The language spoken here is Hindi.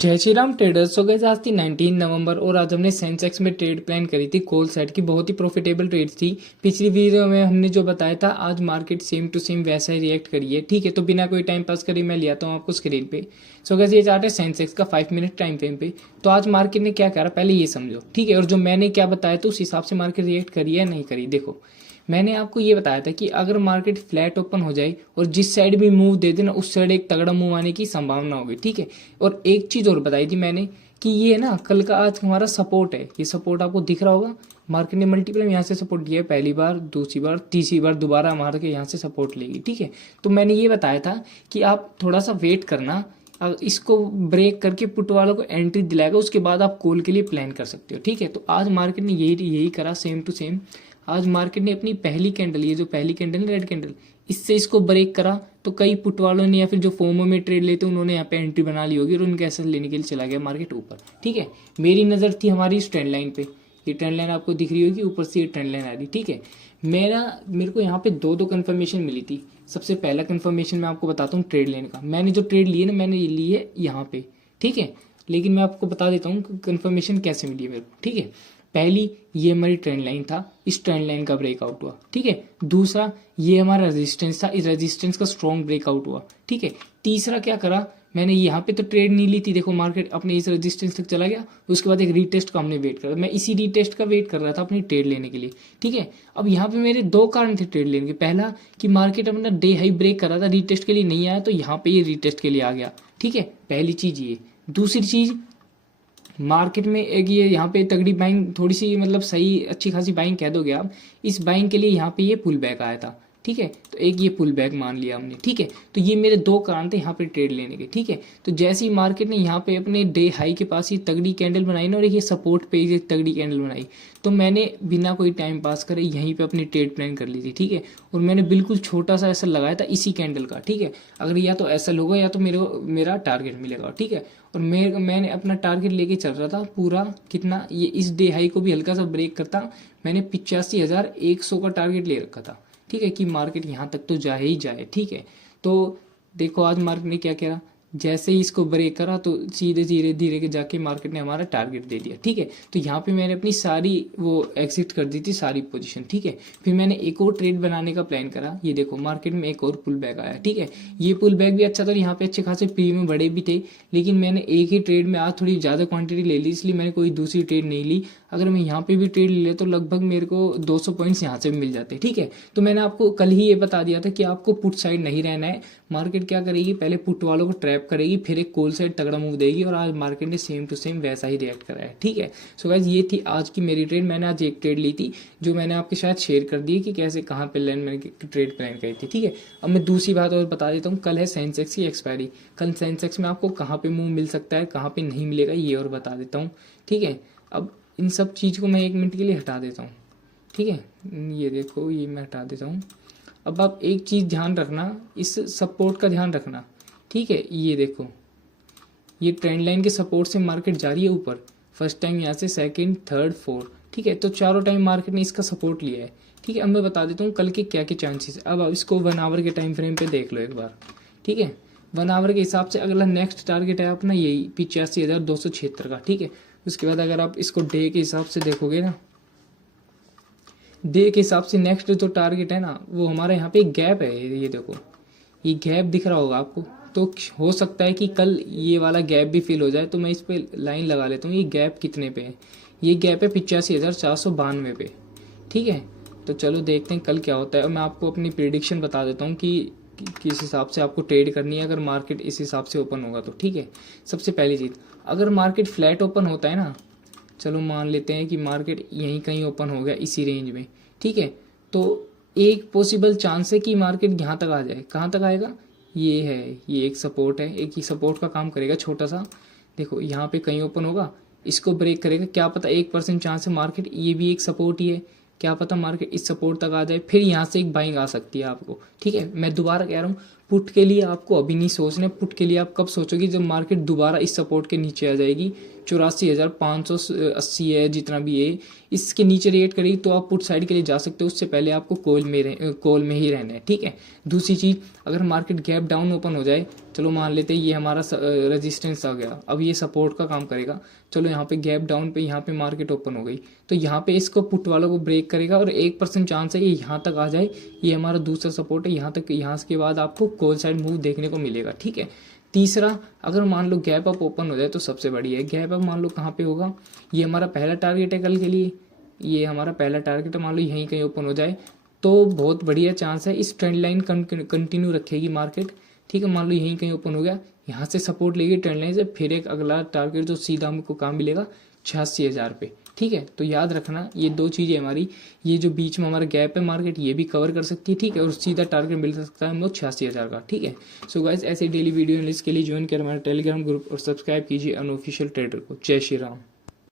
जय श्री राम ट्रेडर्स। सो गए आज थी 19 नवंबर और आज हमने सेंसेक्स में ट्रेड प्लान करी थी कॉल साइड की। बहुत ही प्रॉफिटेबल ट्रेड थी। पिछली वीडियो में हमने जो बताया था आज मार्केट सेम टू सेम वैसा ही रिएक्ट करी है। ठीक है, तो बिना कोई टाइम पास करे मैं ले आता हूँ आपको स्क्रीन पे। सो गैस ये चार्ट है सेंसेक्स का 5 मिनट टाइम फ्रेम पे। तो आज मार्केट ने क्या करा पहले ये समझो, ठीक है, और जो मैंने क्या बताया तो उस हिसाब से मार्केट रिएक्ट करी है नहीं करी। देखो मैंने आपको ये बताया था कि अगर मार्केट फ्लैट ओपन हो जाए और जिस साइड भी मूव दे देना उस साइड एक तगड़ा मूव आने की संभावना होगी। ठीक है, और एक चीज और बताई थी मैंने कि ये ना कल का आज हमारा सपोर्ट है। ये सपोर्ट आपको दिख रहा होगा। मार्केट ने मल्टीपल यहाँ से सपोर्ट दिया है, पहली बार, दूसरी बार, तीसरी बार दोबारा मार के यहाँ से सपोर्ट लेगी। ठीक है, तो मैंने ये बताया था कि आप थोड़ा सा वेट करना, इसको ब्रेक करके पुट वालों को एंट्री दिलाएगा, उसके बाद आप कॉल के लिए प्लान कर सकते हो। ठीक है, तो आज मार्केट ने यही करा सेम टू सेम। आज मार्केट ने अपनी पहली कैंडल, ये जो पहली कैंडल है रेड कैंडल, इससे इसको ब्रेक करा तो कई पुट वालों ने या फिर जो फोमो में ट्रेड लेते उन्होंने यहाँ पे एंट्री बना ली होगी और उनके एसेट लेने के लिए चला गया मार्केट ऊपर। ठीक है, मेरी नज़र थी हमारी इस ट्रेंड लाइन पे। ये ट्रेंड लाइन आपको दिख रही होगी, ऊपर से ये ट्रेंड लाइन आ रही। ठीक है, मेरे को यहाँ पे दो कन्फर्मेशन मिली थी। सबसे पहला कन्फर्मेशन मैं आपको बताता हूँ ट्रेड लेने का। मैंने जो ट्रेड ली है ना, मैंने ये ली है यहाँ पे। ठीक है, लेकिन मैं आपको बता देता हूँ कन्फर्मेशन कैसे मिली है मेरे को। ठीक है, पहली ये हमारी ट्रेंड लाइन था, इस ट्रेंड लाइन का ब्रेकआउट हुआ। ठीक है, दूसरा ये हमारा रेजिस्टेंस था, इस रेजिस्टेंस का स्ट्रॉन्ग ब्रेकआउट हुआ। ठीक है, तीसरा क्या करा मैंने, यहाँ पे तो ट्रेड नहीं ली थी, देखो मार्केट अपने इस रेजिस्टेंस तक चला गया, उसके बाद एक रीटेस्ट का हमने वेट करा। मैं इसी रीटेस्ट का वेट कर रहा था अपनी ट्रेड लेने के लिए। ठीक है, अब यहाँ पे मेरे दो कारण थे ट्रेड लेने के। पहला कि मार्केट अपना डे हाई ब्रेक कर रहा था, रीटेस्ट के लिए नहीं आया, तो यहाँ पे ये रीटेस्ट के लिए आ गया। ठीक है, पहली चीज ये। दूसरी चीज, मार्केट में एक ये यहाँ पे तगड़ी बाइंग, थोड़ी सी मतलब सही अच्छी खासी बाइंग कह दोगे आप, इस बाइंग के लिए यहाँ पे ये पुल बैक आया था। ठीक है, तो एक ये पुल बैक मान लिया हमने। ठीक है, तो ये मेरे दो कारण थे यहाँ पे ट्रेड लेने के। ठीक है, तो जैसे ही मार्केट ने यहाँ पे अपने डे हाई के पास ही तगड़ी कैंडल बनाई ना, और ये सपोर्ट पे ये तगड़ी कैंडल बनाई, तो मैंने बिना कोई टाइम पास करे यहीं पे अपनी ट्रेड प्लान कर ली थी। ठीक है, और मैंने बिल्कुल छोटा सा ऐसा लगाया था इसी कैंडल का। ठीक है, अगर या तो ऐसा होगा या तो मेरा टारगेट मिलेगा। ठीक है, और मैंने अपना टारगेट लेके चल रहा था पूरा। कितना, ये इस डे हाई को भी हल्का सा ब्रेक करता, मैंने 85,100 का टारगेट ले रखा था। ठीक है, कि मार्केट यहाँ तक तो जाए ही जाए। ठीक है, तो देखो आज मार्केट ने क्या करा, जैसे ही इसको ब्रेक करा तो सीधे धीरे धीरे के जाके मार्केट ने हमारा टारगेट दे दिया। ठीक है, तो यहाँ पे मैंने अपनी सारी वो एग्जिट कर दी थी, सारी पोजीशन। ठीक है, फिर मैंने एक और ट्रेड बनाने का प्लान करा। ये देखो मार्केट में एक और पुल बैक आया। ठीक है, ये पुल बैक भी अच्छा था, यहाँ पे अच्छे खासे प्रीमियम बड़े भी थे, लेकिन मैंने एक ही ट्रेड में आज थोड़ी ज़्यादा क्वांटिटी ले ली, इसलिए मैंने कोई दूसरी ट्रेड नहीं ली। अगर मैं यहाँ पे भी ट्रेड ले तो लगभग मेरे को 200 पॉइंट्स यहाँ से भी मिल जाते। ठीक है, तो मैंने आपको कल ही ये बता दिया था कि आपको पुट साइड नहीं रहना है। मार्केट क्या करेगी, पहले पुट वालों को ट्रैप करेगी, फिर एक कॉल साइड तगड़ा मूव देगी, और आज मार्केट ने सेम टू सेम वैसा ही रिएक्ट करा है। ठीक है, सो गाइस ये थी आज की मेरी ट्रेड। मैंने आज एक ट्रेड ली थी जो मैंने आपके साथ शेयर कर दी कि कैसे कहाँ पे मैंने ट्रेड प्लान करी थी। ठीक है, अब मैं दूसरी बात और बता देता हूँ। कल है सेंसेक्स की एक्सपायरी। कल सेंसेक्स में आपको कहाँ पे मूव मिल सकता है, कहाँ पे नहीं मिलेगा, ये और बता देता हूँ। ठीक है, अब इन सब चीज़ को मैं 1 मिनट के लिए हटा देता हूँ। ठीक है, ये देखो ये मैं हटा देता हूँ। अब आप एक चीज़ ध्यान रखना, इस सपोर्ट का ध्यान रखना। ठीक है, ये देखो ये ट्रेंड लाइन के सपोर्ट से मार्केट जा रही है ऊपर। फर्स्ट टाइम यहाँ से, सेकंड, थर्ड, फोर्थ। ठीक है, तो चारों टाइम मार्केट ने इसका सपोर्ट लिया है। ठीक है, अब मैं बता देता हूँ कल के क्या क्या चांसेस है। अब इसको 1 आवर के टाइम फ्रेम पे देख लो एक बार। ठीक है, 1 आवर के हिसाब से अगला नेक्स्ट टारगेट है अपना यही 85,276 का। ठीक है, उसके बाद अगर आप इसको डे के हिसाब से देखोगे ना, डे के हिसाब से नेक्स्ट जो टारगेट है ना वो हमारे यहाँ पे एक गैप है। ये देखो ये गैप दिख रहा होगा आपको, तो हो सकता है कि कल ये वाला गैप भी फिल हो जाए। तो मैं इस पे लाइन लगा लेता हूँ। ये गैप कितने पे है, ये गैप है 85,492 पे। ठीक है, तो चलो देखते हैं कल क्या होता है। और मैं आपको अपनी प्रिडिक्शन बता देता हूँ कि किस हिसाब से आपको ट्रेड करनी है अगर मार्केट इस हिसाब से ओपन होगा तो। ठीक है, सबसे पहली चीज़, अगर मार्केट फ्लैट ओपन होता है ना, चलो मान लेते हैं कि मार्केट यहीं कहीं ओपन हो गया इसी रेंज में। ठीक है, तो एक पॉसिबल चांस है कि मार्केट यहाँ तक आ जाए। कहाँ तक आएगा, ये है, ये एक सपोर्ट है, एक ही सपोर्ट का काम करेगा छोटा सा। देखो यहाँ पे कहीं ओपन होगा, इसको ब्रेक करेगा, क्या पता 1% चांस है मार्केट, ये भी एक सपोर्ट ही है, क्या पता मार्केट इस सपोर्ट तक आ जाए, फिर यहाँ से एक बाइंग आ सकती है आपको। ठीक है, मैं दोबारा कह रहा हूँ पुट के लिए आपको अभी नहीं सोचना है। पुट के लिए आप कब सोचोगे, जब मार्केट दोबारा इस सपोर्ट के नीचे आ जाएगी, 84,580 है जितना भी है, इसके नीचे रेट करेगी तो आप पुट साइड के लिए जा सकते हो। उससे पहले आपको कॉल में ही रहना है, ठीक है। दूसरी चीज़, अगर मार्केट गैप डाउन ओपन हो जाए, चलो मान लेते हैं ये हमारा रेजिस्टेंस आ गया, अब ये सपोर्ट का काम करेगा। चलो यहाँ पे गैप डाउन पे यहाँ पे मार्केट ओपन हो गई, तो यहाँ पे इसको पुट वालों को ब्रेक करेगा और 1% चांस है ये यहाँ तक आ जाए। ये हमारा दूसरा सपोर्ट है, यहाँ तक, यहाँ के बाद आपको कॉल साइड मूव देखने को मिलेगा, ठीक है। तीसरा, अगर मान लो गैप अप ओपन हो जाए तो सबसे बढ़िया है। गैप अप मान लो कहाँ पे होगा, ये हमारा पहला टारगेट है कल के लिए, ये हमारा पहला टारगेट है, मान लो यहीं कहीं ओपन हो जाए तो बहुत बढ़िया चांस है इस ट्रेंड लाइन कंटिन्यू रखेगी मार्केट, ठीक है। मान लो यहीं कहीं ओपन हो गया, यहाँ से सपोर्ट लेगी ट्रेंड लाइन से, फिर एक अगला टारगेट जो सीधा हमको काम मिलेगा 86,000 पे, ठीक है। तो याद रखना ये दो चीज़ें हमारी, ये जो बीच में हमारा गैप है मार्केट ये भी कवर कर सकती है, ठीक है, और सीधा टारगेट मिल सकता है हम लोग 86,000 का, ठीक है। सो गाइस, ऐसे डेली वीडियो एनालिसिस के लिए ज्वाइन करें हमारे टेलीग्राम ग्रुप और सब्सक्राइब कीजिए अनऑफिशियल ट्रेडर को। जय श्री राम।